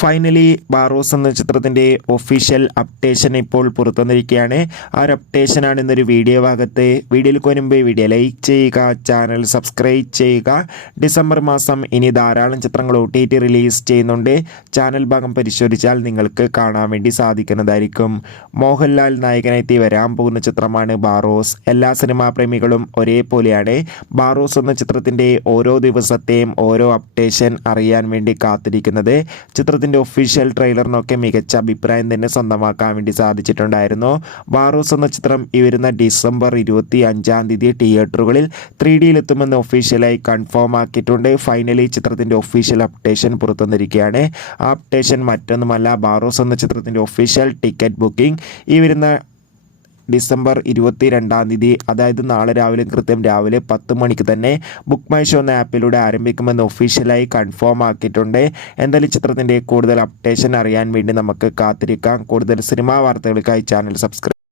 Finally Barroz എന്ന ചിത്രത്തിൻ്റെ official updation ഇപ്പോൾ പുറത്തുവന്നിരിക്കുകയാണ്. ആ ഒരു അപ്ഡേഷനാണ് ഇന്നൊരു വീഡിയോ ഭാഗത്ത്. വീഡിയോയിൽ മുൻപ് വീഡിയോ ലൈക്ക് ചെയ്യുക, ചാനൽ സബ്സ്ക്രൈബ് ചെയ്യുക. ഡിസംബർ മാസം ഇനി ധാരാളം ചിത്രങ്ങൾ OTT റിലീസ് ചെയ്യുന്നുണ്ട്. ചാനൽ ഭാഗം പരിശോധിച്ചാൽ നിങ്ങൾക്ക് കാണാൻ വേണ്ടി സാധിക്കുന്നതായിരിക്കും. മോഹൻലാൽ നായകനെത്തി വരാൻ പോകുന്ന ചിത്രമാണ് ബാറോസ്. എല്ലാ സിനിമാ പ്രേമികളും ഒരേപോലെയാണ് ബാറോസ് എന്ന ചിത്രത്തിൻ്റെ ഓരോ ദിവസത്തെയും ഓരോ അപ്ഡേഷൻ അറിയാൻ വേണ്ടി കാത്തിരിക്കുന്നത്. ചിത്രത്തിൻ്റെ ഒഫീഷ്യൽ ട്രെയിലറിനൊക്കെ മികച്ച അഭിപ്രായം തന്നെ സ്വന്തമാക്കാൻ വേണ്ടി സാധിച്ചിട്ടുണ്ടായിരുന്നു. ബാറോസ് എന്ന ചിത്രം ഈ വരുന്ന ഡിസംബർ 25 തിയേറ്ററുകളിൽ 3Dയിലെത്തുമെന്ന് ഒഫീഷ്യലായി കൺഫേം ആക്കിയിട്ടുണ്ട്. ഫൈനലി ചിത്രത്തിൻ്റെ ഒഫീഷ്യൽ അപ്ഡേഷൻ പുറത്തുവന്നിരിക്കുകയാണ്. ആ അപ്ഡേഷൻ മറ്റൊന്നുമല്ല, ബാറോസ് എന്ന ചിത്രത്തിൻ്റെ ഒഫീഷ്യൽ ടിക്കറ്റ് ബുക്കിംഗ് ഈ വരുന്ന ഡിസംബർ 22 അതായത് നാളെ രാവിലെ കൃത്യം രാവിലെ 10 മണിക്ക് തന്നെ ബുക്ക് മൈ ഷോ എന്ന ആപ്പിലൂടെ ആരംഭിക്കുമെന്ന് ഒഫീഷ്യലായി കൺഫേം ആക്കിയിട്ടുണ്ട്. എന്തായാലും ചിത്രത്തിൻ്റെ കൂടുതൽ അപ്ഡേഷൻ അറിയാൻ വേണ്ടി നമുക്ക് കാത്തിരിക്കാം. കൂടുതൽ സിനിമാ വാർത്തകൾക്കായി ചാനൽ സബ്സ്ക്രൈബ്